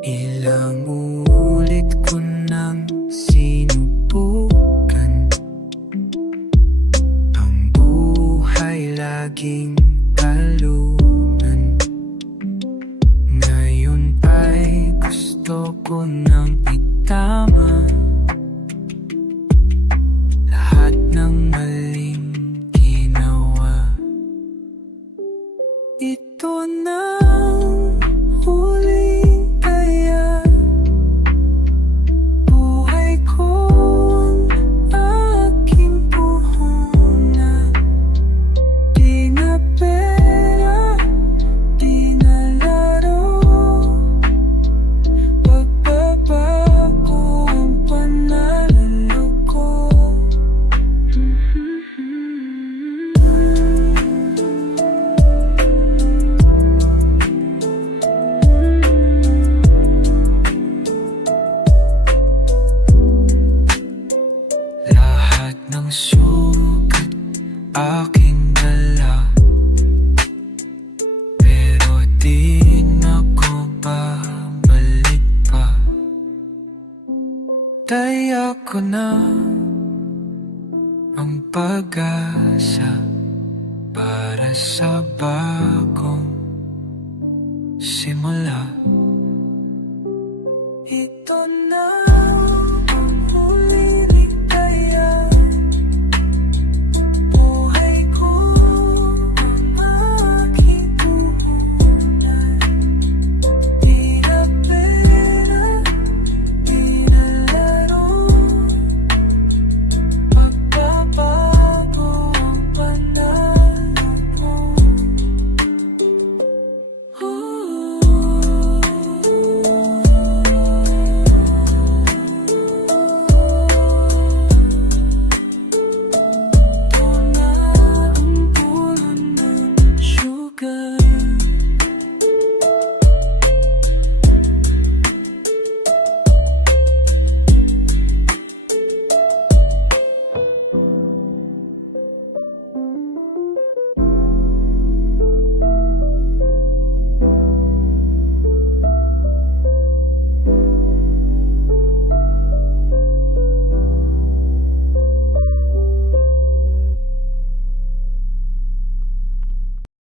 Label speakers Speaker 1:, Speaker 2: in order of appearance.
Speaker 1: Ilang ulit ko nang sinubukan. Ang buhay laging talunan Ngayon ay gusto ko nang itama. Lahat ng maling ginawa. Ito na ang sugat aking dala. Pero di na ko babalik pa. Daya ko na ang pag-asa Para sa bagong simula. Ito na